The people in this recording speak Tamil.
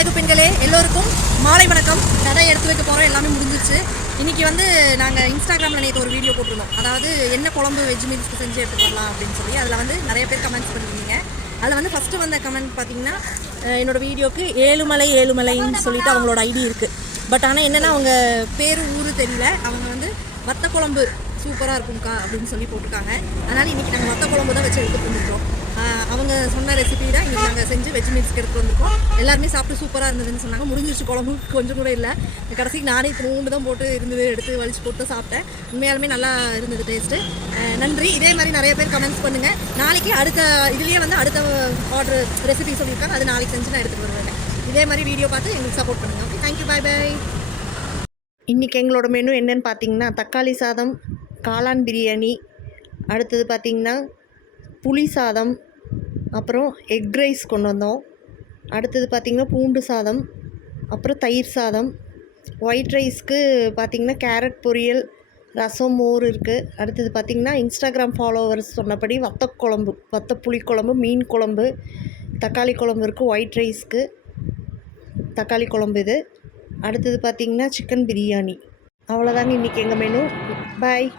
அழகு பெண்களே எல்லோருக்கும் மாலை வணக்கம். கடை எடுத்து வைக்க போகிறோம், எல்லாமே முடிஞ்சிச்சு. இன்றைக்கி வந்து நாங்கள் இன்ஸ்டாகிராமில் நேற்று ஒரு வீடியோ போட்டிருந்தோம். அதாவது என்ன குழம்பு வெஜ் மீல்ஸ்க்கு செஞ்சு எடுத்து வரலாம் அப்படின்னு சொல்லி. அதில் வந்து நிறைய பேர் கமெண்ட்ஸ் பண்ணியிருந்தீங்க. அதில் வந்து ஃபஸ்ட்டு வந்த கமெண்ட் பார்த்திங்கன்னா, என்னோடய வீடியோவுக்கு ஏழுமலைன்னு சொல்லிட்டு அவங்களோட ஐடி இருக்குது. பட் ஆனால் என்னென்னா அவங்க பேர் ஊர் தெரியல. அவங்க வந்து வத்த குழம்பு சூப்பராக இருக்கும்க்கா அப்படின்னு சொல்லி போட்டிருக்காங்க. அதனால் இன்றைக்கி நாங்கள் வத்த குழம்பு தான் வச்சு எடுத்துகிட்டு வந்துருக்கோம். அவங்க சொன்ன ரெசிபி தான் இன்றைக்கி நாங்கள் செஞ்சு வெஜ் மீல்ஸ்க்கு எடுத்துகிட்டு வந்திருக்கோம். எல்லாருமே சாப்பிட்டு சூப்பராக இருந்ததுன்னு சொன்னாங்க. முடிஞ்சிருச்சு, குழம்பு கொஞ்சம் கூட இல்லை. கடைசிக்கு நானே நூண்டு தான் போட்டு இருந்தது, எடுத்து வலிச்சு போட்டு சாப்பிட்டேன். உண்மையாலுமே நல்லா இருந்தது டேஸ்ட்டு. நன்றி. இதே மாதிரி நிறைய பேர் கமெண்ட்ஸ் பண்ணுங்கள். நாளைக்கு அடுத்த இதுலேயே வந்து அடுத்த ஆர்டர் ரெசிபி சொல்லியிருக்காங்க. அது நாளைக்கு செஞ்சு நான் எடுத்துகிட்டு வருவேன். இதே மாதிரி வீடியோ பார்த்து எங்களுக்கு சப்போர்ட் பண்ணுங்கள். ஓகே, தேங்க்யூ, பாய் பாய். இன்றைக்கி எங்களோட மெனு என்னென்னு பார்த்தீங்கன்னா, தக்காளி சாதம், காளான் பிரியாணி, அடுத்தது பார்த்திங்கன்னா புளி சாதம், அப்புறம் எக் ரைஸ் கொண்டு வந்தோம். அடுத்தது பார்த்திங்கன்னா பூண்டு சாதம், அப்புறம் தயிர் சாதம். ஒயிட் ரைஸ்க்கு பார்த்திங்கன்னா கேரட் பொரியல், ரசம், மோர் இருக்குது. அடுத்தது பார்த்திங்கன்னா இன்ஸ்டாகிராம் ஃபாலோவர்ஸ் சொன்னபடி வத்தக்குழம்பு, வத்த புளிக்குழம்பு, மீன் குழம்பு, தக்காளி குழம்பு இருக்குது. ஒயிட் ரைஸ்க்கு தக்காளி குழம்பு இது. அடுத்தது பார்த்திங்கன்னா சிக்கன் பிரியாணி. அவ்வளோதாங்க இன்றைக்கி எங்கள் மெனு. பாய்.